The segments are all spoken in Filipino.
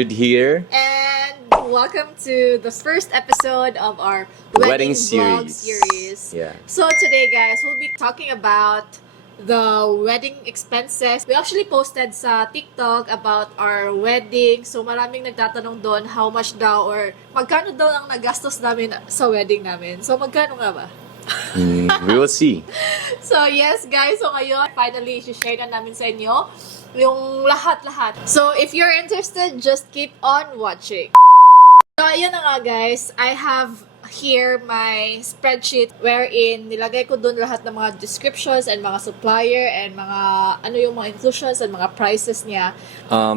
Jude here. And welcome to the first episode of our wedding vlog series. Yeah. So today, guys, we'll be talking about the wedding expenses. We actually posted sa TikTok about our wedding. So maraming nagtatanong doon how much daw or magkano daw ang nagastos namin sa wedding namin. So magkano nga ba? We will see. So yes, guys. So ngayon, finally, share na namin sa inyo yung lahat-lahat. So if you're interested, just keep on watching. So ayun na nga, guys. I have here my spreadsheet wherein nilagay ko doon lahat ng mga descriptions and mga supplier and mga ano yung mga inclusions and mga prices niya.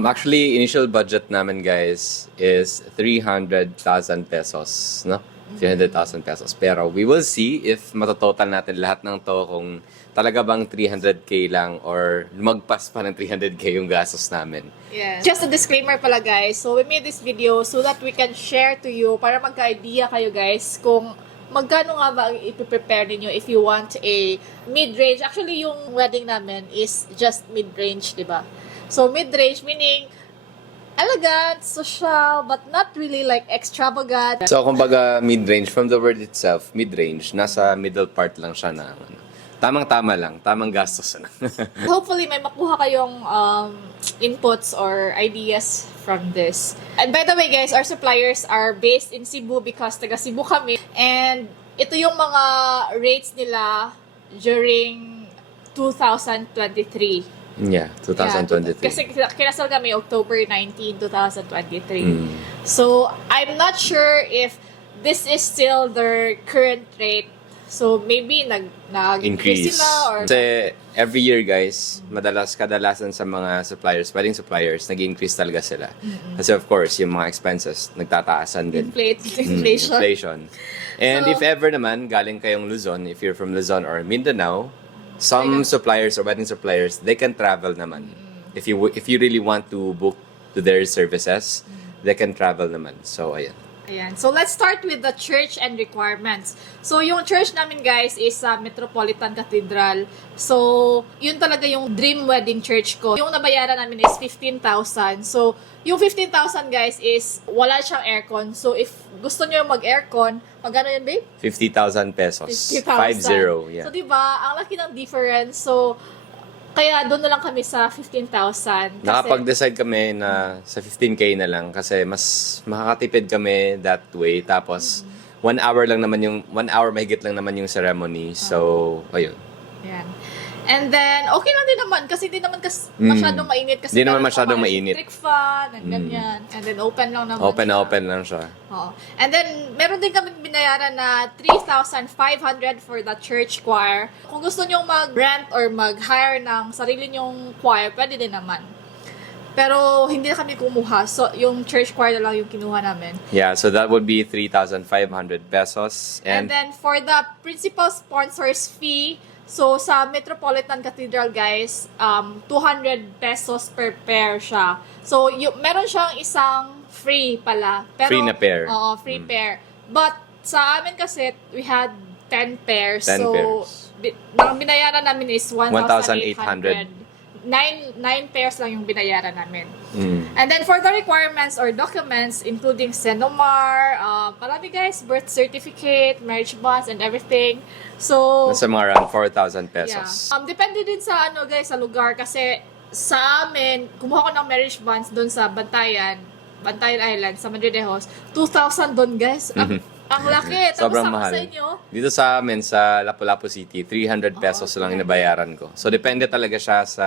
Actually, initial budget namin, guys, is 300,000 pesos, no? 300,000 pesos. Pero we will see if matototal natin lahat ng to kung talaga bang 300k lang or lumagpas pa ng 300k yung gastos namin. Yeah. Just a disclaimer pala, guys. So we made this video so that we can share to you para magka-idea kayo, guys, kung magkano nga ba ang ipiprepare ninyo if you want a mid-range. Actually, yung wedding namin is just mid-range, di ba? So mid-range meaning elegant, social, but not really like extravagant. So, kumbaga, mid-range, from the word itself, mid-range, nasa middle part lang siya na tamang-tama lang, tamang gastos na. Hopefully, may makuha kayong inputs or ideas from this. And by the way, guys, our suppliers are based in Cebu because taga Cebu kami. And ito yung mga rates nila during 2023. Yeah, 2023. Kasi kinasal kami October 19, 2023. So, I'm not sure if this is still their current rate. So, maybe nag-increase sila or... Kasi every year, guys, kadalasan sa mga suppliers, wedding suppliers, nag-increase talaga sila. Kasi of course, yung mga expenses, nagtataasan din. Inflation. And if ever naman, galing kayong Luzon, if you're from Luzon or Mindanao, some suppliers or wedding suppliers, they can travel naman. If you really want to book to their services, they can travel naman. So, ayan. Ayan. So, let's start with the church and requirements. So, yung church namin, guys, is sa Metropolitan Cathedral. So, yun talaga yung dream wedding church ko. Yung nabayaran namin is 15,000. So, yung 15,000, guys, is wala siyang aircon. So, if gusto nyo mag-aircon, magkano yun, babe? 50,000 pesos. 50,000. 50, yeah. So, diba, ang laki ng difference. So, kaya doon na lang kami sa 15,000. Nakapag-decide kami na sa 15k na lang kasi mas makakatipid kami that way. Tapos, 1 hour lang naman yung, 1 hour mahigit lang naman yung ceremony. So, ayun. Yan. And then, okay lang din naman kasi hindi naman masyadong mainit. Kasi hindi naman masyadong mainit. Electric fan, and ganyan. And then, open lang naman Open lang siya. Oo. And then, meron din kami binayaran na 3,500 for the church choir. Kung gusto nyong mag-rent or mag-hire ng sarili nyong choir, pwede din naman. Pero, hindi na kami kumuha. So, yung church choir na lang yung kinuha namin. Yeah, so that would be 3,500 pesos. And then, for the principal sponsor's fee, so, sa Metropolitan Cathedral, guys, 200 pesos per pair siya. So, meron siyang isang free pala. Pero, free na pair. Oo, free pair. But, sa amin kasi, we had 10 pairs. 10 so, pairs. Ang binayaran namin is 1,800. 9 pairs lang yung binayaran namin. And then, for the requirements or documents, including Senomar, marami, guys, birth certificate, marriage bonds, and everything. So, nasa mga around 4,000 pesos. yeah. Depende din sa guys, sa lugar kasi sa amin, kumuha ko ng marriage bonds doon sa Bantayan Island, sa Madridejos, 2,000 doon, guys. Ang laki. Sobrang Tapos mahal. sa inyo? Dito sa amin, sa Lapu-Lapu City, 300 pesos lang inabayaran ko. So, depende talaga siya sa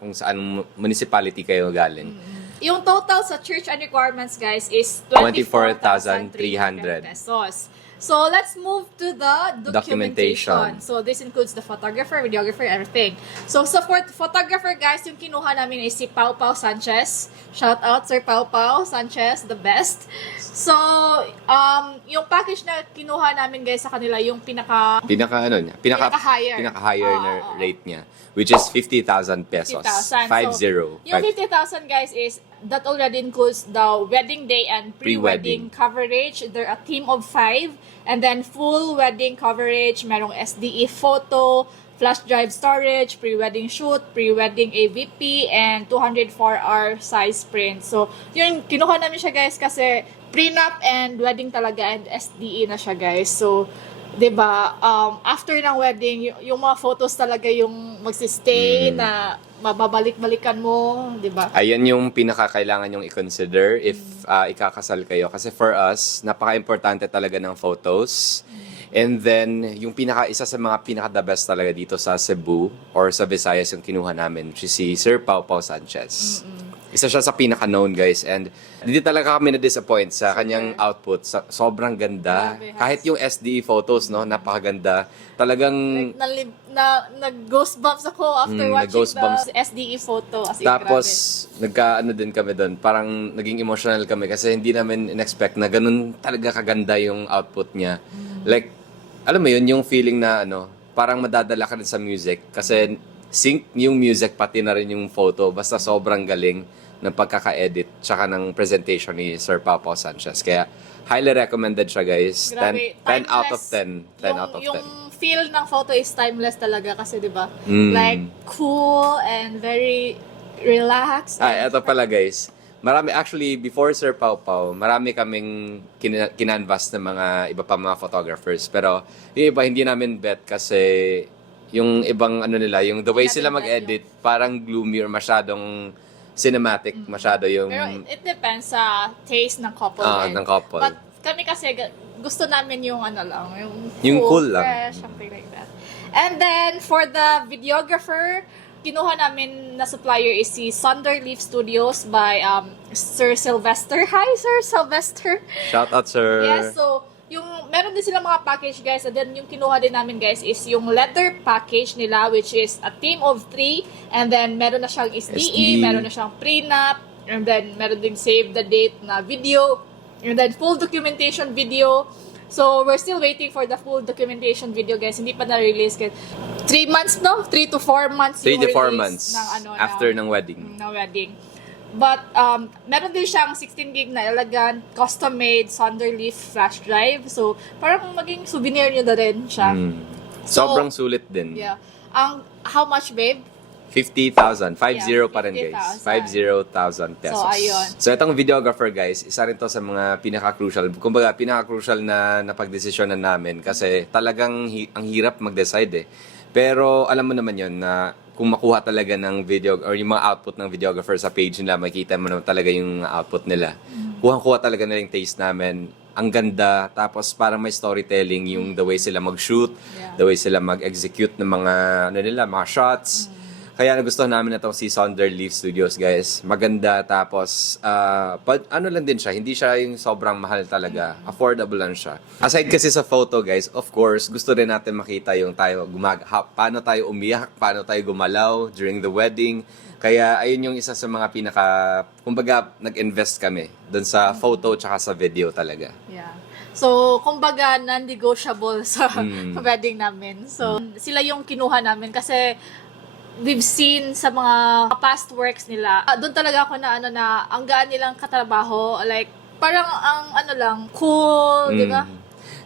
kung saan municipality kayo galing. Yung total sa church and requirements, guys, is 24,300 pesos. So, let's move to the Documentation. So, this includes the photographer, videographer, everything. So, sa photographer, guys, yung kinuha namin is si Pau Pau Sanchez. Shout out, Sir Pau Pau Sanchez, the best. So, yung package na kinuha namin, guys, sa kanila, yung Pinaka-higher na rate niya, which is 50,000 pesos. 50,000. 50. Yung 50,000, guys, is that already includes the wedding day and pre-wedding coverage. They're a team of 5. And then full wedding coverage, merong SDE photo, flash drive storage, pre-wedding shoot, pre-wedding AVP, and 204-hour size print. So, yun, kinuha namin siya guys kasi prenup and wedding talaga and SDE na siya guys. So, 'di ba? After ng wedding, yung mga photos talaga yung magsistay na mababalik-balikan mo, 'di ba? Ayan yung pinakakailangan yung i-consider if ikakasal kayo. Kasi for us, napaka-importante talaga ng photos. And then, yung isa sa mga pinaka-the best talaga dito sa Cebu or sa Visayas yung kinuha namin, which is si Sir Pau Pau Sanchez. Isa siya sa pinaka-known, guys. And hindi talaga kami na-disappoint sa kanyang output. Sobrang ganda. Grabe, Kahit yung SDE photos, no, napakaganda. Talagang... Nag-goosebumps ako after watching nag-goosebumps. the SDE photo. As in, Tapos, grabe. nagka-ano din kami doon. Parang naging emotional kami kasi hindi namin in-expect na ganun talaga kaganda yung output niya. Like, alam mo yun, yung feeling na parang madadala ka rin sa music kasi sync yung music pati na rin yung photo. Basta sobrang galing ng pagkaka-edit tsaka ng presentation ni Sir Papa Sanchez. Kaya, highly recommended siya, guys. Grabe, 10 out of timeless. 10. 10 out of 10. Yung feel ng photo is timeless talaga kasi, di ba? Mm. Like, cool and very relaxed. Ito pala, guys. Actually, before Sir Pau Pau, marami kaming kinanvas ng mga iba pa mga photographers. Pero yung iba hindi namin bet kasi yung ibang nila, yung the way sila mag-edit, parang gloomy or masyadong cinematic, masyado yung... Pero it depends sa taste ng couple. ng couple. But kami kasi gusto namin yung Yung cool lang. fresh, something like that. And then, for the videographer, kinuha namin na supplier is si Sunderleaf Studios by Sir Sylvester. Hi, Sir Sylvester! Shout out, sir! Yes, so, meron din sila mga package, guys. And then, yung kinuha din namin, guys, is yung leather package nila, which is a team of 3. And then, meron na siyang SDE, meron na siyang prenup, and then, meron din save the date na video, and then, full documentation video. So, we're still waiting for the full documentation video, guys. Hindi pa na-release. 3 months, no? 3 to 4 months 3 yung to 4 release months ng, after ng wedding. ng wedding. But, meron din siyang 16 gig na elegant, custom-made Sunderleaf flash drive. So, parang maging souvenir nyo na rin siya. Sobrang sulit din. Yeah. How much, babe? 50,000. 50 Yeah, pa rin, guys. 50,000. 50,000 pesos. So, ayun. So, itong videographer, guys, isa rin to sa mga pinaka-crucial. Kumbaga, pinaka-crucial na napagdesisyonan namin kasi talagang ang hirap mag-decide eh. Pero, alam mo naman yon na kung makuha talaga ng video or yung mga output ng videographer sa page nila, makikita mo naman talaga yung output nila. Kuha talaga nila yung taste namin. Ang ganda, tapos parang may storytelling yung the way sila mag-shoot, the way sila mag-execute ng mga, mga shots. Kaya nagustuhan namin na itong si Sunderleaf Studios, guys. Maganda, tapos lang din siya. Hindi siya yung sobrang mahal talaga. Affordable lang siya. Aside kasi sa photo, guys, of course, gusto rin natin makita yung paano tayo umiyak, paano tayo gumalaw during the wedding. Kaya ayun yung isa sa mga kumbaga, nag-invest kami doon sa photo tsaka sa video talaga. Yeah. So, kumbaga, non-negotiable sa wedding namin. So, sila yung kinuha namin kasi we've seen sa mga past works nila. Doon talaga ako na ang gaan nilang katrabaho. Like, parang ang cool, di ba?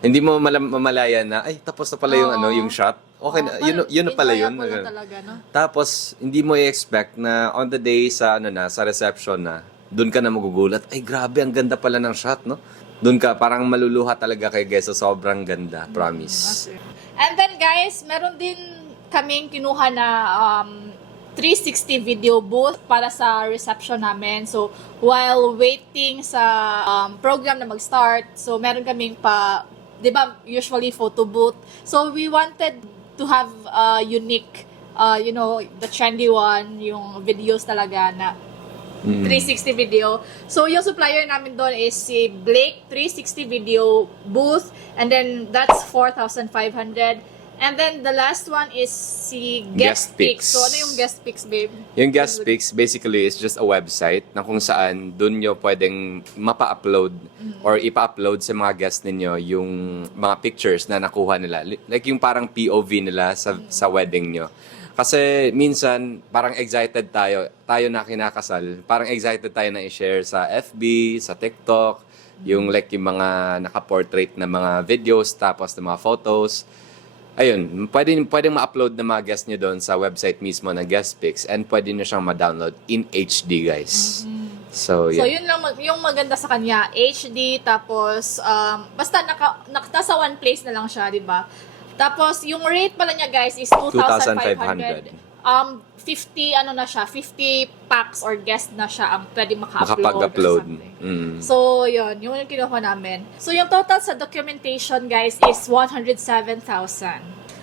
Hindi mo mamalaya na, ay, tapos na pala yung shot. Okay na, yun na pala yun. Talaga, no? Tapos, hindi mo i-expect na on the day sa reception na, doon ka na magugulat, ay, grabe, ang ganda pala ng shot, no? Doon ka, parang maluluha talaga kay guys, so sobrang ganda, promise. And then, guys, meron din kaming kinuha na 360 video booth para sa reception namin. So, while waiting sa program na mag-start, so meron kaming di ba, usually photo booth. So, we wanted to have a unique, the trendy one, yung videos talaga na 360 video. So, yung supplier namin doon is si Blake 360 video booth. And then, that's 4,500. And then, the last one is si Guest Picks. So, ano yung Guest Picks, babe? Yung Guest Picks, basically, is just a website na kung saan doon nyo pwedeng mapa-upload or ipa-upload sa mga guests ninyo yung mga pictures na nakuha nila. Like yung parang POV nila sa wedding nyo. Kasi minsan, parang excited tayo na kinakasal, parang excited tayo na i-share sa FB, sa TikTok, yung mga naka-portrait na mga videos, tapos ng mga photos. ayun, pwedeng ma-upload na mga guest nyo doon sa website mismo na guest pics and pwede nyo siyang ma-download in HD, guys. So, So, yeah. yun lang yung maganda sa kanya. HD, tapos, basta nasa one place na lang siya, di ba? Tapos, yung rate pala niya, guys, is 2,500. 50, ano na siya, 50 packs or guest na siya ang pwede Makapag-upload. or something. So, yun yung kinuha namin. So, yung total sa documentation, guys, is 107,000.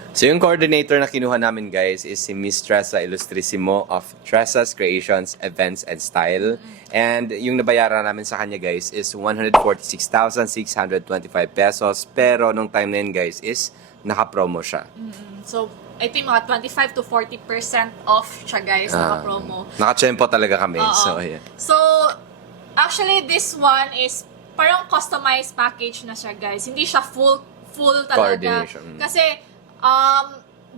So, yung coordinator na kinuha namin, guys, is si Miss Tressa Ilustrissimo of Tressa's Creations, Events, and Style. And yung nabayaran namin sa kanya, guys, is 146,625 pesos. Pero nung time na yun, guys, is naka-promo siya. So, I think mga 25 to 40% off siya, guys, naka-promo. Naka-tsempo talaga kami. Oo. So, yeah. So, actually, this one is parang customized package na siya, guys. Hindi siya full talaga. Coordination. Kasi,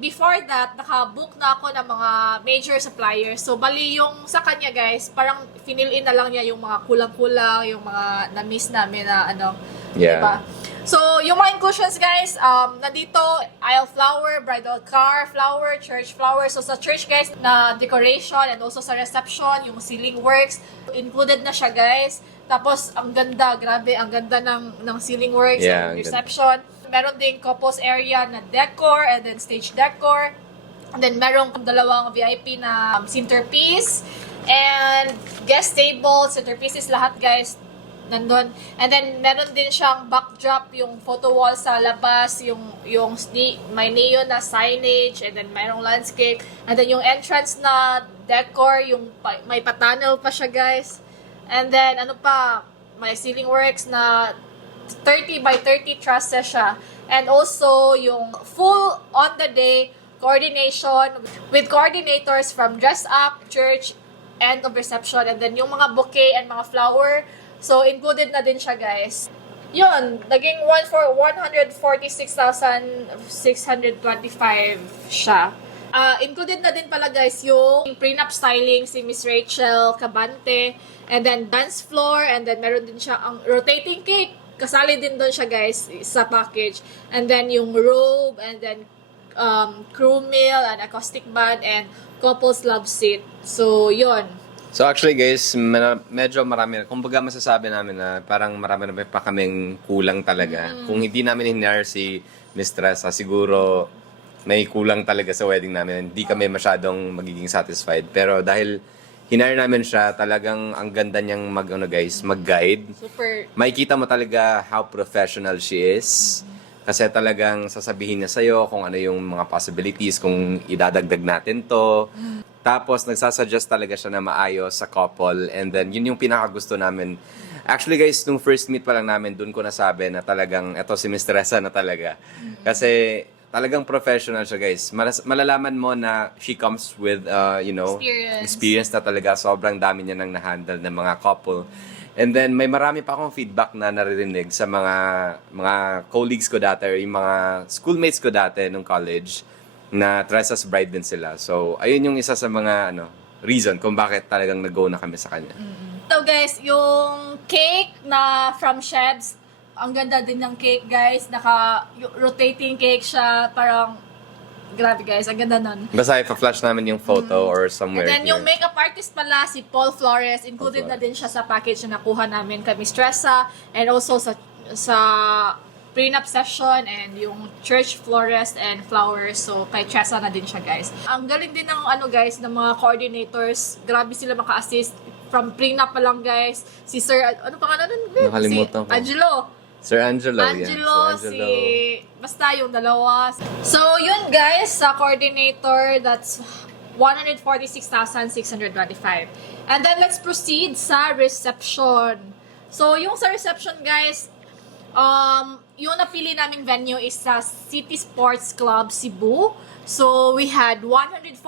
before that, naka-book na ako ng mga major suppliers. So, bali yung sa kanya, guys, parang finil in na lang niya yung mga kulang-kulang, yung mga na-miss namin na ano. Yeah. Diba? So, yung mga inclusions, guys, nandito, aisle flower, bridal car, flower, church flower. So, sa church, guys, na decoration and also sa reception, yung ceiling works, included na siya, guys. Tapos, ang ganda, grabe, ang ganda ng ceiling works, Yeah, and ang reception. Meron ding couples area na decor and then stage decor. And then, merong dalawang VIP na centerpiece. And guest table, centerpieces, lahat, guys, nandun. And then, meron din siyang backdrop, yung photo wall sa labas, yung may neon na signage, and then merong landscape. And then, yung entrance na decor, yung may pa-tunnel pa siya, guys. And then, ano pa, may ceiling works na 30 by 30 trusses siya. And also, yung full on-the-day coordination with coordinators from dress up, church, end of reception, and then yung mga bouquet and mga flower. So, included na din siya, guys. Yun, naging 146,625 siya. Included na din pala, guys, yung prenup styling si Miss Rachel Cabante, and then dance floor, and then meron din siya ang rotating cake. Kasali din doon siya, guys, sa package. And then yung robe, and then crew meal, and acoustic band, and couples love seat. So, yun. So actually guys, medyo marami, kumbaga masasabi namin na parang marami na pa kaming kulang talaga. Kung hindi namin hinire si Miss Tressa, siguro may kulang talaga sa wedding namin. Hindi kami masyadong magiging satisfied. Pero dahil hinire namin siya, talagang ang ganda niyang mag-guide. Super. Makikita mo talaga how professional she is. Kasi talagang sasabihin niya sa'yo kung ano yung mga possibilities, kung idadagdag natin to. Tapos, nagsasuggest talaga siya na maayos sa couple. And then, yun yung pinakagusto namin. Actually, guys, nung first meet pa lang namin, dun ko nasabi na talagang, eto si Miss Teresa na talaga. Kasi, talagang professional siya, guys. Malalaman mo na she comes with, experience na talaga. Sobrang dami niya nang na-handle ng mga couple. And then, may marami pa akong feedback na naririnig sa mga colleagues ko dati or yung mga schoolmates ko dati nung college na Tressa's bride din sila. So, ayun yung isa sa mga reason kung bakit talagang nag-go na kami sa kanya. So guys, yung cake na from Shebs, ang ganda din ng cake, guys. Rotating cake siya, parang grabe, guys, ang ganda nun. Basta ipa-flash namin yung photo or somewhere And then here. yung makeup artist pala, si Paul Flores, included na din siya sa package na nakuha namin kay Miss Tressa, and also sa prenup session and yung church florist and flowers. So, kay Tressa na din siya, guys. Ang galing din ng guys, ng mga coordinators. Grabe sila maka-assist. From prenup pa lang, guys. Si Sir, ano pa nga nun? Nakalimutan ko. Angelo. Sir Angelo, Angelo, yeah. Sir Angelo. basta yung dalawa. So, yun, guys, sa coordinator, that's 146,625. And then, let's proceed sa reception. So, yung sa reception, guys, yung napili naming venue is sa City Sports Club Cebu. So, we had 140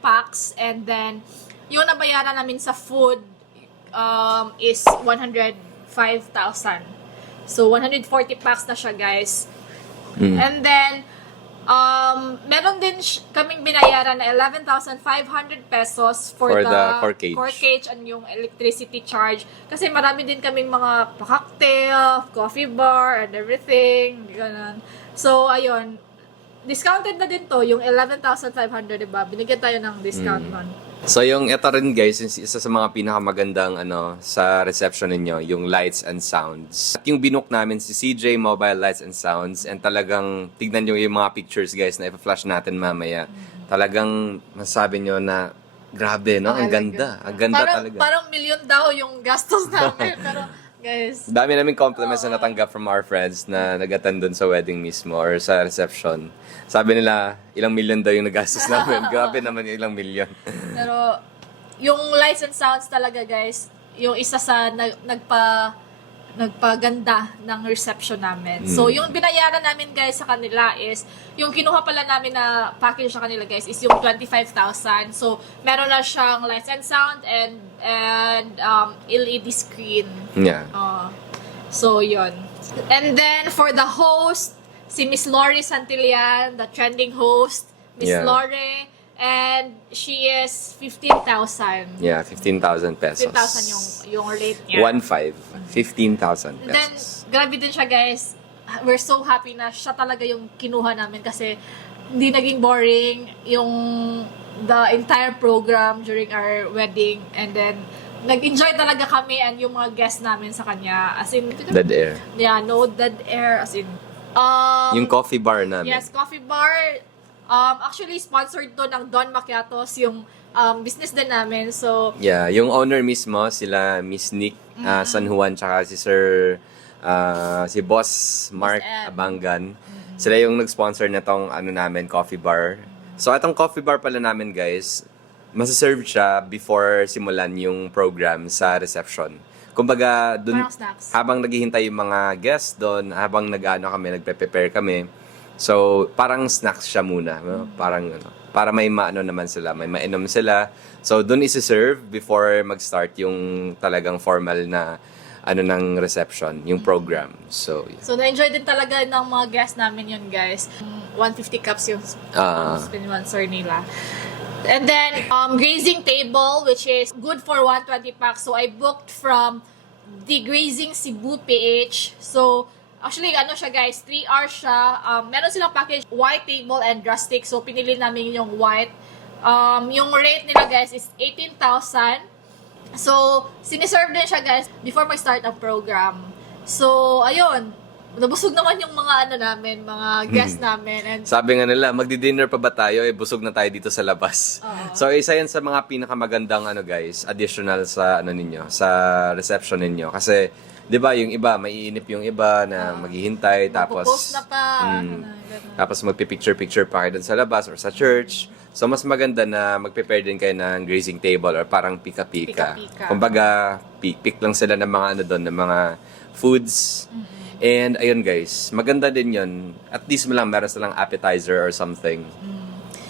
packs, and then yung nabayaran namin sa food is 105,000. So, 140 packs na siya, guys. And then, meron din kaming binayaran na 11,500 pesos for the corkage and yung electricity charge. Kasi marami din kaming mga cocktail, coffee bar, and everything. Ganun. So, ayun. discounted na din to, yung 11,500, diba? Binigyan tayo ng discount nun. So yung ito rin guys, yung isa sa mga pinakamagandang sa reception ninyo, yung lights and sounds. At yung binook namin si CJ Mobile Lights and Sounds, and talagang tignan nyo yung mga pictures guys na ipa-flash natin mamaya. Talagang masasabi nyo na grabe, no? Ang ganda. Ang ganda talaga. Parang million daw yung gastos namin. Pero guys, Dami naming compliments na natanggap from our friends na nag-attend dun sa wedding mismo or sa reception. Sabi nila, ilang million daw yung nagastos namin. Grabe naman yung ilang million. pero yung lights and sounds talaga guys, yung isa sa nagpaganda ng reception namin. So yung binayaran namin guys sa kanila is, yung kinuha pala namin na package sa kanila guys is yung 25,000. So meron na siyang lights and sound and LED screen. Yeah. So yun. And then for the host, si Miss Lori Santillan, the trending host, Miss Yeah. Lori, and she is 15,000. Yeah, 15,000 pesos. 15,000 yung rate niya. 15,000 And then, pesos. grabe din siya guys. We're so happy na siya talaga yung kinuha namin kasi hindi naging boring yung the entire program during our wedding. And then, nag-enjoy talaga kami and yung mga guests namin sa kanya. As in, Dead air. yeah, no dead air. As in, Yung coffee bar namin. yes, coffee bar. Actually, sponsored to ng Don Macchiatos, yung business din namin. So, Yeah, yung owner mismo, sila Miss Nick San Juan, tsaka si Sir, si Boss Mark M. Abangan. Sila yung nag-sponsor na tong namin, coffee bar. So, itong coffee bar pala namin, guys, masaserve siya before simulan yung program sa reception. Kumbaga, dun, Parang snacks. habang naghihintay yung mga guests doon, habang nagpe-prepare kami, so, parang snacks siya muna. Parang, para may maano naman sila, may mainom sila. So, dun isi-serve before mag-start yung talagang formal na ng reception, yung program. So, yeah. So, na-enjoy din talaga ng mga guests namin yun, guys. 150 cups yung sponsor nila. And then, grazing table, which is good for 120 packs. So, I booked from the Grazing Cebu PH. So, actually, siya guys, 3 hours siya. Meron silang package, white table and rustic. So, pinili namin yung white. Yung rate nila guys is 18,000. So, siniserve din siya guys before mag-start ang program. So, ayun. Nabusog naman yung mga namin, mga guests namin. And Sabi nga nila, magdi-dinner pa ba tayo? Busog na tayo dito sa labas. So, isa yan sa mga pinakamagandang guys, additional sa ninyo, sa reception ninyo. Kasi, 'di ba, yung iba, maiinip yung iba na maghihintay tapos magpo-post na pa. tapos magpi-picture-picture pa kayo dun sa labas or sa church. So, mas maganda na mag-prepare din kayo ng grazing table or parang pika-pika. Pika-pika. Kumbaga, pick lang sila ng mga doon, ng mga foods. And, ayun guys, maganda din yun. At least mo lang meron silang appetizer or something.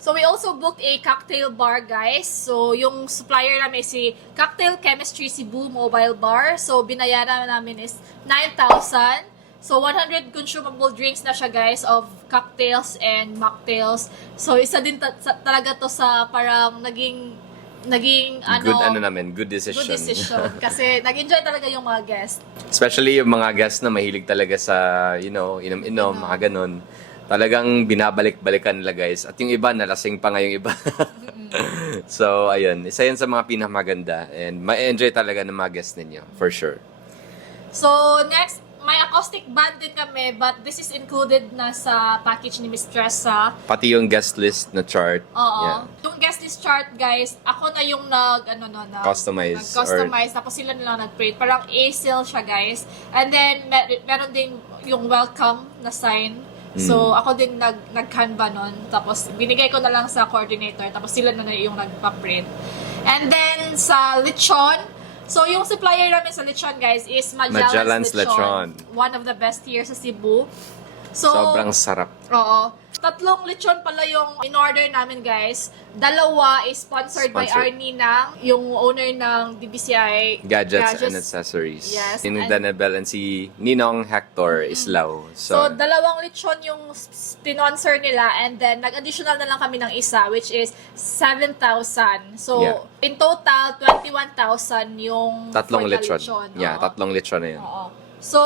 So, we also booked a cocktail bar, guys. So, yung supplier namin si Cocktail Chemistry Cebu Mobile Bar. So, binayaran namin is 9,000. So, 100 consumable drinks na siya, guys, of cocktails and mocktails. So, isa din talaga to sa parang naging Good decision. good decision. Kasi nag-enjoy talaga yung mga guests. Especially yung mga guests na mahilig talaga sa, inom-inom, mga ganun. Talagang binabalik-balikan nila guys. At yung iba, nalasing pa nga yung iba. So, ayun. Isa yan sa mga pinakamaganda. And ma-enjoy talaga ng mga guests ninyo. For sure. So, next, may acoustic band din kami, but this is included na sa package ni Miss Tressa. Pati yung guest list na chart. Oo. Yeah. Yung guest list chart, guys, ako na yung Customize nag-customize, tapos sila na lang nag-print. Parang A-sale siya, guys. And then, meron din yung welcome na sign. So, ako din nag-canva nun. Tapos, binigay ko na lang sa coordinator. Tapos, sila na yung nagpa-print. And then, sa lechon, so, yung supplier namin sa lechon, guys, is Magellan's Lechon. One of the best here sa Cebu. So, Sobrang sarap. oo. 3 lechon pala yung in-order namin, guys. 2 is sponsored by Arnie Nang, yung owner ng DBCI Gadgets and Accessories. Yes. Si Danabel and si Ninong Hector Islao. So, 2 lechon yung sponsor nila, and then nag-additional na lang kami ng isa, which is 7,000. So, Yeah. in total, 21,000 yung 3 for the lechon. Yeah, Oo. 3 lechon na yun. Oo. So,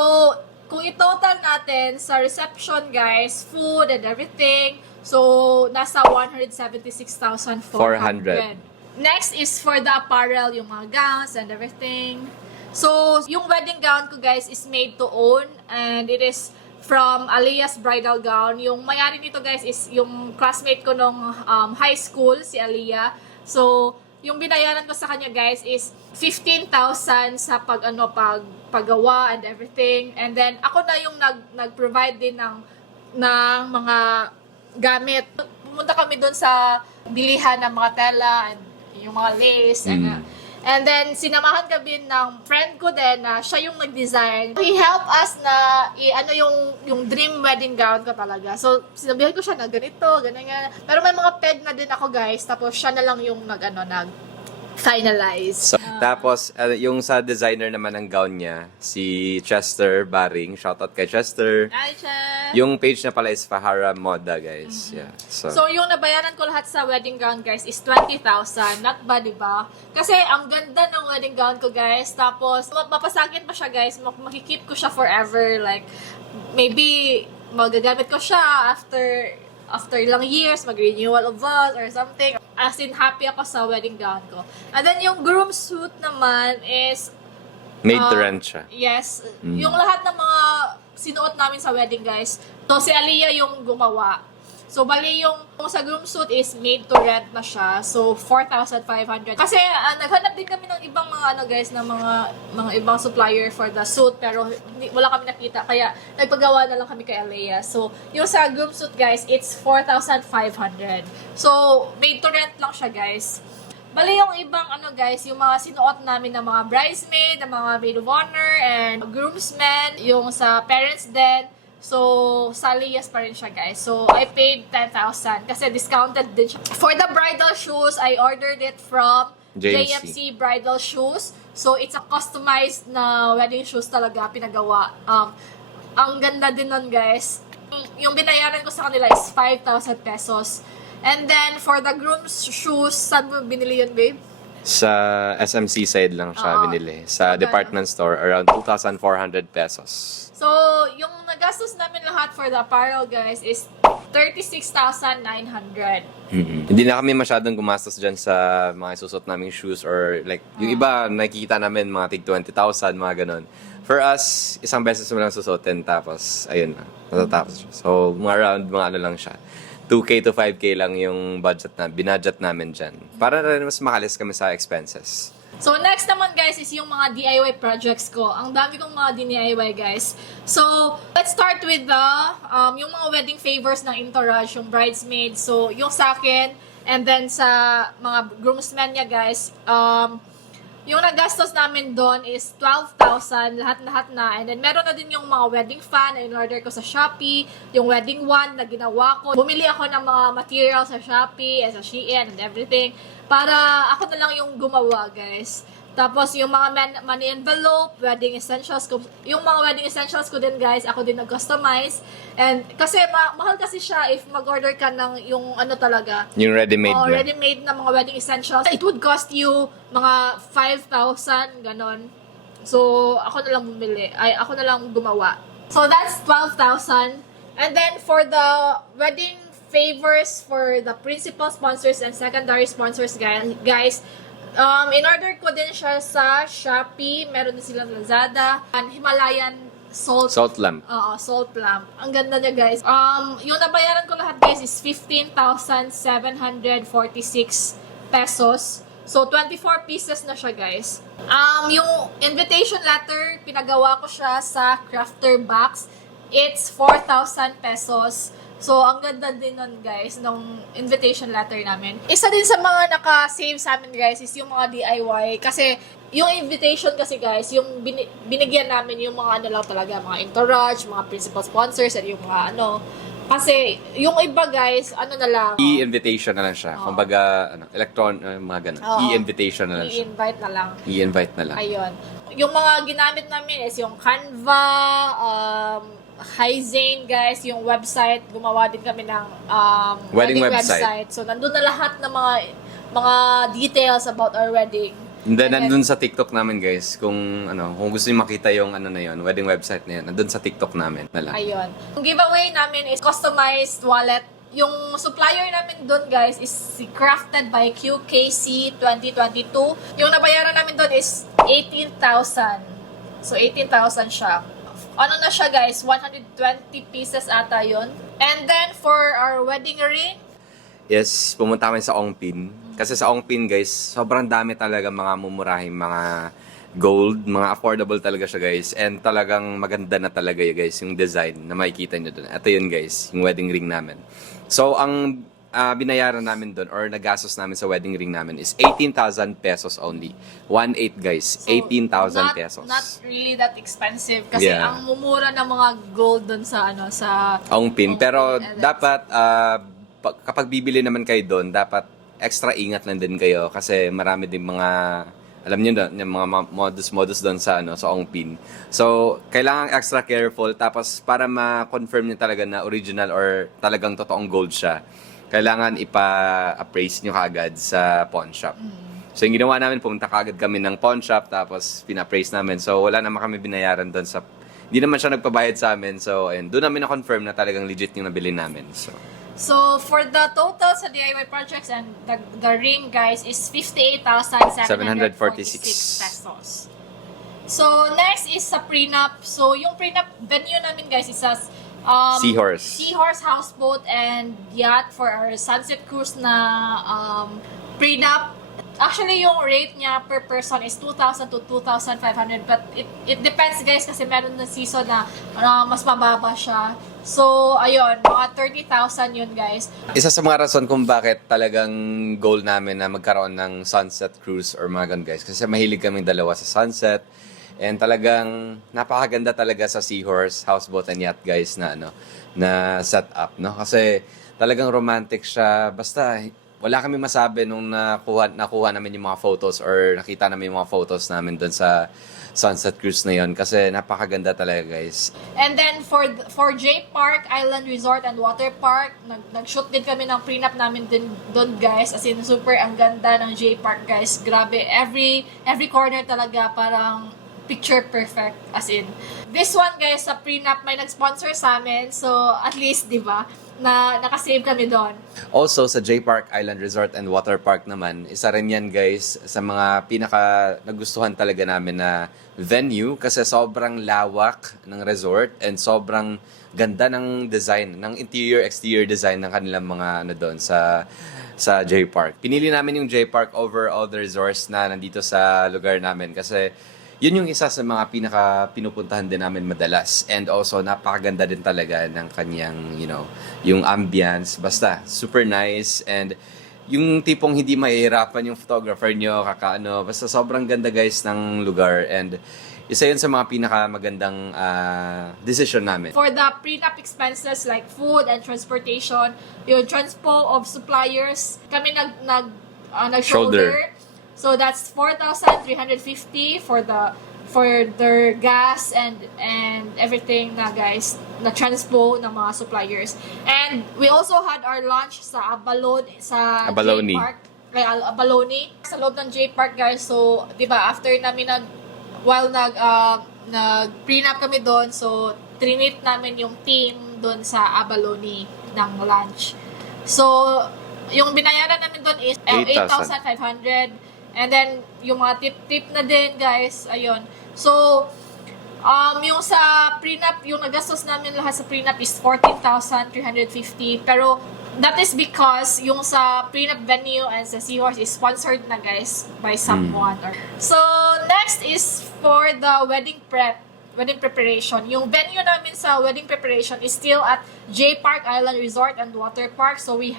kung i-total natin sa reception, guys, food and everything, So, nasa 176,400. Next is for the apparel, yung mga gowns and everything. So, yung wedding gown ko guys is made to own and it is from Alia's Bridal Gown. Yung mayari nito guys is yung classmate ko nung high school, si Alia. So, yung binayaran ko sa kanya guys is 15,000 sa paggawa and everything. And then ako na yung nag-provide din ng mga gamit. Pumunta kami doon sa bilihan ng mga tela and yung mga lace and then sinamahan kami ng friend ko din na siya yung nag-design. He helped us na yung dream wedding gown ko talaga. So sinabihan ko siya na ganito, ganyan. Pero may mga peg na din ako guys. Tapos siya na lang yung nag-finalize. So, tapos, yung sa designer naman ng gown niya, si Chester Baring. Shoutout kay Chester. Hi, Chef! Yung page na pala is Fahara Moda, guys. Yeah. So, yung nabayaran ko lahat sa wedding gown, guys, is 20,000. Not bad, diba? Kasi, ang ganda ng wedding gown ko, guys. Tapos, mapasagin pa siya, guys. Makikip ko siya forever. Like, maybe, magagamit ko siya after ilang years, mag-renewal of vows or something. As in, happy ako sa wedding gown ko. And then, yung groom suit naman is... Made to rent siya. Yes. Yung lahat ng mga sinuot namin sa wedding, guys. So, si Alia yung gumawa. So, bali yung sa groom suit is made to rent na siya. So, 4,500. Kasi, naghanap din kami ng ibang mga guys, ng mga ibang supplier for the suit. Pero, wala kami nakita. Kaya, nagpagawa na lang kami kay Alia. So, yung sa groom suit, guys, it's 4,500. So, made to rent lang siya, guys. Bali yung ibang guys, yung mga sinuot namin ng mga bridesmaid, ng mga maid of honor, and groomsmen, yung sa parents din. So, sa Alias pa rin siya, guys. So, I paid 10,000 kasi discounted din siya. For the bridal shoes, I ordered it from JMC Bridal Shoes. So, it's a customized na wedding shoes talaga, pinagawa. Ang ganda din nun, guys. Yung binayaran ko sa kanila is 5,000 pesos. And then, for the groom's shoes, saan mo binili yun, babe? Sa SMC side lang siya binili. Sa department store, around 2,400 pesos. So, yung nagastos namin lahat for the apparel, guys, is 36,900. Hindi na kami masyadong gumastos dyan sa mga isusot naming shoes or like, yung iba nakikita namin mga tig 20,000, mga ganun. For us, isang beses mo lang susutin tapos, ayun na, natatapos siya. So, around mga lang siya. 2K to 5K lang yung binudget namin dyan. Para rin mas makalis kami sa expenses. So, next naman, guys, is yung mga DIY projects ko. Ang dami kong mga DIY, guys. So, let's start with yung mga wedding favors ng Entourage, yung bridesmaid. So, yung sa akin, and then sa mga groomsmen niya, guys, yung nagastos namin doon is 12,000, lahat-lahat na. And then, meron na din yung mga wedding fan na in-order ko sa Shopee, yung wedding wand na ginawa ko. Bumili ako ng mga materials sa Shopee, sa Shein, and everything. Para ako na lang yung gumawa, guys. Tapos, yung mga money envelope, wedding essentials ko. Yung mga wedding essentials ko din, guys, ako din nag-customize. And, kasi, mahal kasi siya if mag-order ka ng yung talaga. Yung ready-made na. Ready-made na mga wedding essentials. It would cost you mga 5,000, ganon. So, ako na lang bumili. Ako na lang gumawa. So, that's 12,000. And then, for the wedding favors for the principal sponsors and secondary sponsors, guys, in-order ko din siya sa Shopee. Meron din silang Lazada. And Himalayan Salt lamp. Oo, salt lamp. Ang ganda niya, guys. Yung nabayaran ko lahat, guys, is 15,746 pesos. So, 24 pieces na siya, guys. Yung invitation letter, pinagawa ko siya sa crafter box. It's 4,000 pesos. So, ang ganda din nun, guys, nung invitation letter namin. Isa din sa mga naka-save sa amin, guys, is yung mga DIY. Kasi, yung invitation kasi, guys, yung binigyan namin yung mga lang talaga, mga entourage, mga principal sponsors, at yung mga Kasi, yung iba, guys, na lang. E-invitation na lang siya. Kumbaga, mga ganun. E-invitation na lang siya. I-invite na lang. I-invite na lang. Ayun. Yung mga ginamit namin is yung Canva, Hyzane, guys, yung website, gumawa din kami ng wedding website. So, nandun na lahat ng mga details about our wedding. And then, nandun sa TikTok namin, guys, kung gusto niyo makita yung na yun, wedding website na yun, nandun sa TikTok namin na lang. Ayun. Yung giveaway namin is customized wallet yung supplier namin doon guys is si Crafted by QKC 2022. Yung nabayaran namin doon is 18,000. So 18,000 siya. Ano na siya guys, 120 pieces ata yon. And then for our wedding ring, Yes, pumunta kami sa Ongpin. Kasi sa Ongpin, guys, sobrang dami talaga mga mumurahing mga gold, mga affordable talaga siya, guys. And talagang maganda na talaga yun, guys, yung design na makikita nyo doon. Ito yun, guys, yung wedding ring namin. So, ang binayaran namin doon or nagastos namin sa wedding ring namin is 18,000 pesos only. 1.8, guys. 18,000 pesos. Not really that expensive kasi Yeah. ang mumura ng mga gold doon sa ano sa Ongpin. Pero And dapat, kapag bibili naman kayo doon, dapat extra ingat lang din kayo kasi marami din mga, alam niyo doon, yung mga modus doon sa sa Ongpin. So, kailangan extra careful tapos para ma-confirm niyo talaga na original or talagang totoong gold siya, kailangan ipa-appraise niyo kaagad sa pawn shop. So, yung ginawa namin, pumunta kaagad kami ng pawn shop tapos pina-appraise namin. So, wala naman kami binayaran doon sa, hindi naman siya nagpabayad sa amin. So, and doon namin na-confirm na talagang legit yung nabili namin. So, for the total sa DIY projects and the ring, guys, is 58,746 pesos. So, next is sa prenup. So, yung prenup venue namin, guys, is sa Seahorse Houseboat and Yacht for our Sunset Cruise na prenup. Actually, yung rate niya per person is 2,000 to 2,500 but it depends guys kasi meron na season na mas mababa siya. So, ayun, mga 30,000 yun guys. Isa sa mga rason kung bakit talagang goal namin na magkaroon ng sunset cruise or mga ganun guys. Kasi mahilig kaming dalawa sa sunset. And talagang napakaganda talaga sa Seahorse Houseboat and Yacht guys na na setup, no? Kasi talagang romantic siya. Basta wala kami masabi nung nakuha namin yung mga photos or nakita namin yung mga photos namin doon sa sunset cruise na yon kasi napakaganda talaga guys. And then for J Park Island Resort and Water Park, nag-shoot din kami ng prenup namin din doon guys. As in super ang ganda ng J Park guys. Grabe, every corner talaga parang picture perfect as in. This one guys sa prenup may nag-sponsor sa amin. So at least 'di ba? Na nakasave kami doon. Also, sa J Park Island Resort and Water Park naman, isa rin yan guys sa mga pinaka nagustuhan talaga namin na venue kasi sobrang lawak ng resort and sobrang ganda ng design, ng interior-exterior design ng kanilang mga doon sa J Park. Pinili namin yung J Park over all the resorts na nandito sa lugar namin kasi yun yung isa sa mga pinaka pinupuntahan din namin madalas. And also, napakaganda din talaga ng kanyang, yung ambience. Basta, super nice. And yung tipong hindi mahihirapan yung photographer nyo, basta sobrang ganda guys ng lugar. And isa yun sa mga pinaka magandang decision namin. For the prenup expenses like food and transportation, yung transpo of suppliers, kami nag-shoulder. So that's 4,350 for their gas and everything na guys, na transpo ng mga suppliers. And we also had our lunch sa Abalone J Park. Abalone sa loob ng J Park guys. So, 'di ba, after namin nag-prenup kami doon, so trinit namin yung team doon sa Abalone ng lunch. So, yung binayaran namin doon is 8,500. And then, yung mga tip-tip na din, guys, ayun. So, yung sa prenup, yung nagastos namin lahat sa prenup is 14,350. Pero, that is because yung sa prenup venue and sa Seahorse is sponsored na, guys, by someone. So, next is for the wedding preparation. Yung venue namin sa wedding preparation is still at J Park Island Resort and Water Park. So, we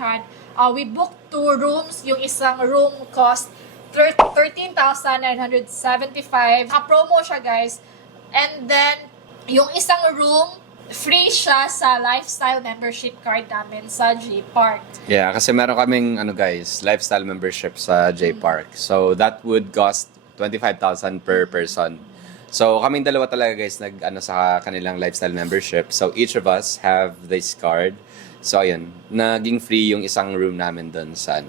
booked 2 rooms. Yung isang room cost 13,975. Promo siya guys. And then, yung isang room, free siya sa lifestyle membership card namin sa J Park. Yeah, kasi meron kaming guys, lifestyle membership sa J Park. So that would cost 25,000 per person. So kaming dalawa talaga guys sa kanilang lifestyle membership. So each of us have this card. So ayun, naging free yung isang room namin doon sa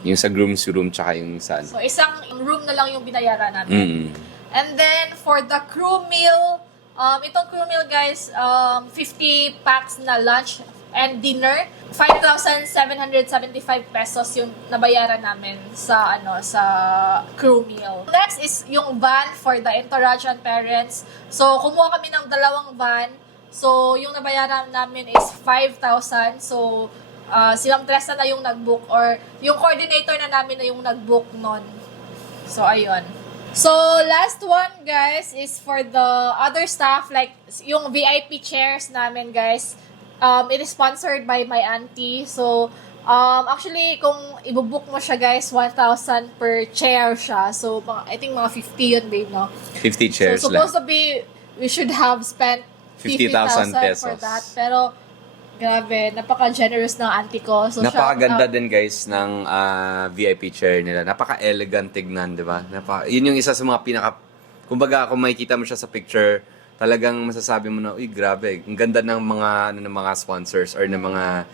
yung sa groom's room tsaka yung sa So isang room na lang yung binayaran namin. And then for the crew meal, itong crew meal guys, 50 packs na lunch and dinner. 5,775 pesos yung nabayaran namin sa sa crew meal. Next is yung van for the entourage and parents. So kumuha kami ng dalawang van. So yung nabayaran namin is 5,000. So silang Tresta na yung nag-book or yung coordinator na namin na yung nag-book nun. So ayun. So last one guys is for the other staff, like yung VIP chairs namin guys. It is sponsored by my auntie. So, actually, kung ibubook mo siya, guys, 1,000 per chair siya. So, I think mga 50 yun, babe, no? 50 chairs so, supposed to be, we should have spent 50,000 pesos for that. Pero, grabe, napaka-generous ng auntie ko. So, napakaganda din, guys, ng VIP chair nila. Napaka-elegant tignan, di ba? Yun yung isa sa mga kumbaga, kung makikita mo siya sa picture, talagang masasabi mo na, uy, grabe, ang ganda ng mga sponsors or ng mga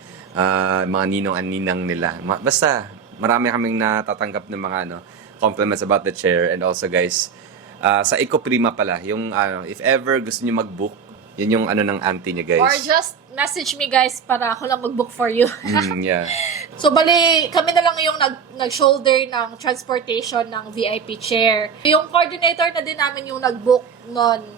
ninong and ninang nila. Basta, marami kaming natatanggap ng mga compliments about the chair. And also, guys, sa Eco Prima pala, yung if ever gusto niyo mag-book, yun yung ng auntie niya, guys. Or just message me, guys, para ako lang mag-book for you. Yeah. So, bali, kami na lang yung nag-shoulder ng transportation ng VIP chair. Yung coordinator na din namin yung nag-book nun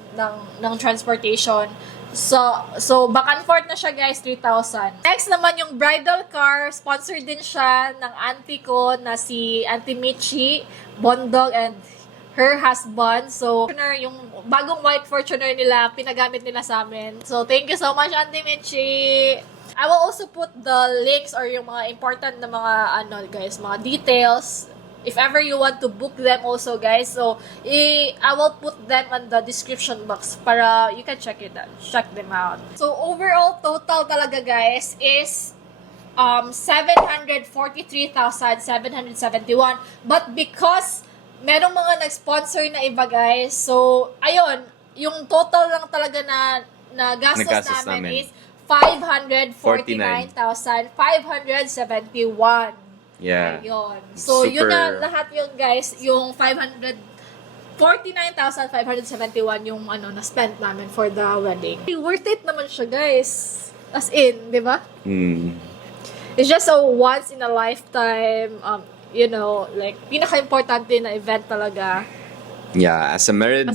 ng transportation. So back and forth na siya, guys, 3,000. Next naman yung bridal car, sponsored din siya ng auntie ko na si Auntie Michi Bondog and her husband. So, yung bagong white Fortuner nila, pinagamit nila sa amin. So, thank you so much, Auntie Michi. I will also put the links or yung mga important na mga guys, mga details. If ever you want to book them also, guys, so I will put them on the description box para you can check them out. So overall total talaga, guys, is 743,771. But because merong mga nag-sponsor na iba, guys, so ayun, yung total lang talaga na gastos namin is 549,571. Yeah. Ayun. So, yun na lahat yun, guys. Yung 549,571 yung na-spent namin for the wedding. Worth it naman siya, guys. As in, di ba? It's just a once in a lifetime, like, pinaka-importante na event talaga. Yeah, as a married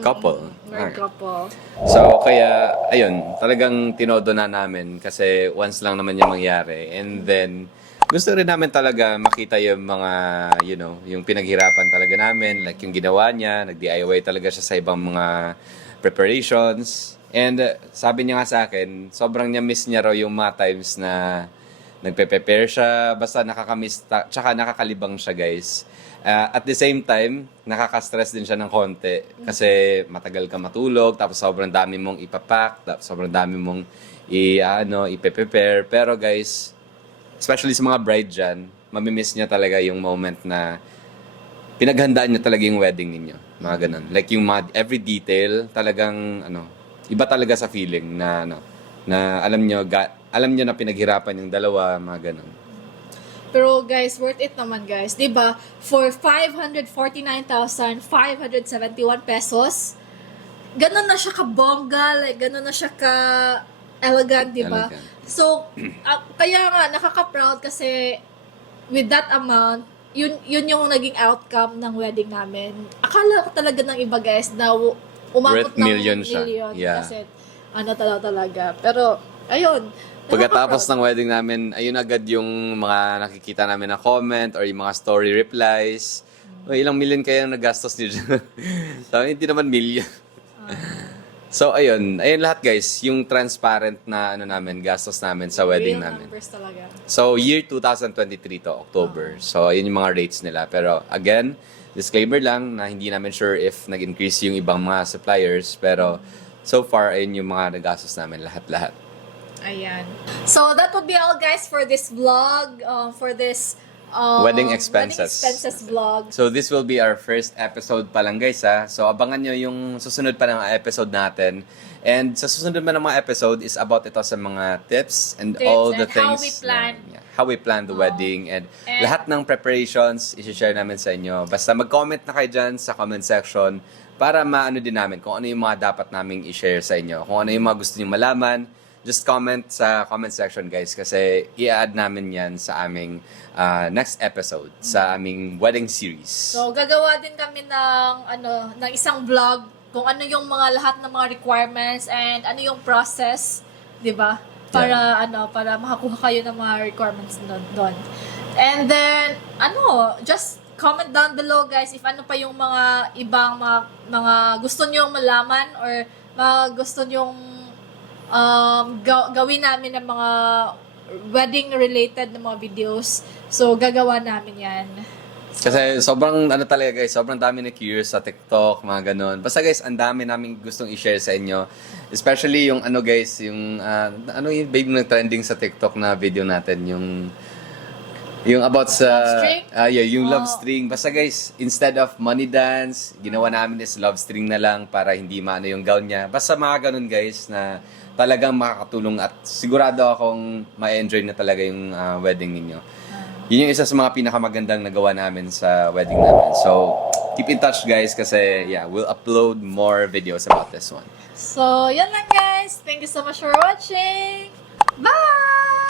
couple. Married couple. So, kaya, ayun, talagang tinodo na namin kasi once lang naman yung mangyari. And then, gusto rin namin talaga makita yung mga, yung pinaghirapan talaga namin, like yung ginawa niya, nag-DIY talaga siya sa ibang mga preparations. And sabi niya nga sa akin, sobrang miss niya raw yung mga times na nagpe-prepare siya, basta nakakamiss, tsaka nakakalibang siya, guys. At the same time, nakaka-stress din siya ng konti kasi matagal ka matulog, tapos sobrang dami mong ipapack, tapos sobrang dami mong ipe-prepare. Pero guys, especially sa mga bride dyan, mamimiss niya talaga yung moment na pinaghandaan niya talaga yung wedding ninyo. Mga ganun. Like yung every detail, talagang, iba talaga sa feeling na, na alam niyo na pinaghirapan yung dalawa, mga ganun. Pero guys, worth it naman, guys. Diba? For 549,571 pesos, ganun na siya ka-bongga, like ganun na siya ka-elegant, diba? Elegant. So, kaya nga, nakaka-proud kasi with that amount, yun yung naging outcome ng wedding namin. Akala ko talaga ng iba, guys, na umabot Worth ng million siya. million. Yeah. Kasi, talaga. Pero, ayun. Pagkatapos ng wedding namin, ayun agad yung mga nakikita namin na comment or yung mga story replies. O, ilang million kaya nagastos niyo dyan? So, hindi naman million. So, ayun lahat, guys, yung transparent na namin, gastos namin sa wedding Real namin. numbers talaga. So, year 2023 to, October. So, ayun yung mga rates nila. Pero, again, disclaimer lang na hindi namin sure if nag-increase yung ibang mga suppliers. Pero, so far, ayun yung mga nagastos namin, lahat-lahat. Ayan. So, that would be all, guys, for this vlog, for this Wedding expenses vlog. So this will be our first episode pa lang, guys, ha. So abangan nyo yung susunod pa ng episode natin. And sa susunod pa ng mga episode is about ito sa mga tips and all the things how we plan the wedding and lahat ng preparations i-share namin sa inyo. Basta mag-comment na kayo dyan sa comment section para maano din namin kung ano yung mga dapat naming i-share sa inyo. Kung ano yung mga gusto niyo malaman, just comment sa comment section, guys, kasi i-add namin yan sa aming next episode, sa aming wedding series. So, gagawa din kami ng isang vlog kung ano yung mga lahat ng mga requirements and ano yung process, 'di ba? Para para makakuha kayo ng mga requirements doon. And then just comment down below, guys, if ano pa yung mga ibang mga gusto niyo malaman or mga gusto niyo gawin namin ng mga wedding related na mga videos. So, gagawa namin 'yan. Kasi sobrang talaga, guys, sobrang dami na curious sa TikTok, mga ganun. Basta, guys, ang dami namin gustong i-share sa inyo. Especially yung guys, yung yung babe na trending sa TikTok na video natin, yung about sa love string? yung love string. Basta, guys, instead of money dance, ginawa namin is love string na lang para hindi maano yung gown niya. Basta mga ganun, guys, na talagang makakatulong at sigurado akong ma-enjoy na talaga yung wedding ninyo. Yun yung isa sa mga pinakamagandang nagawa namin sa wedding namin. So, keep in touch, guys, kasi we'll upload more videos about this one. So, yan lang, guys. Thank you so much for watching. Bye!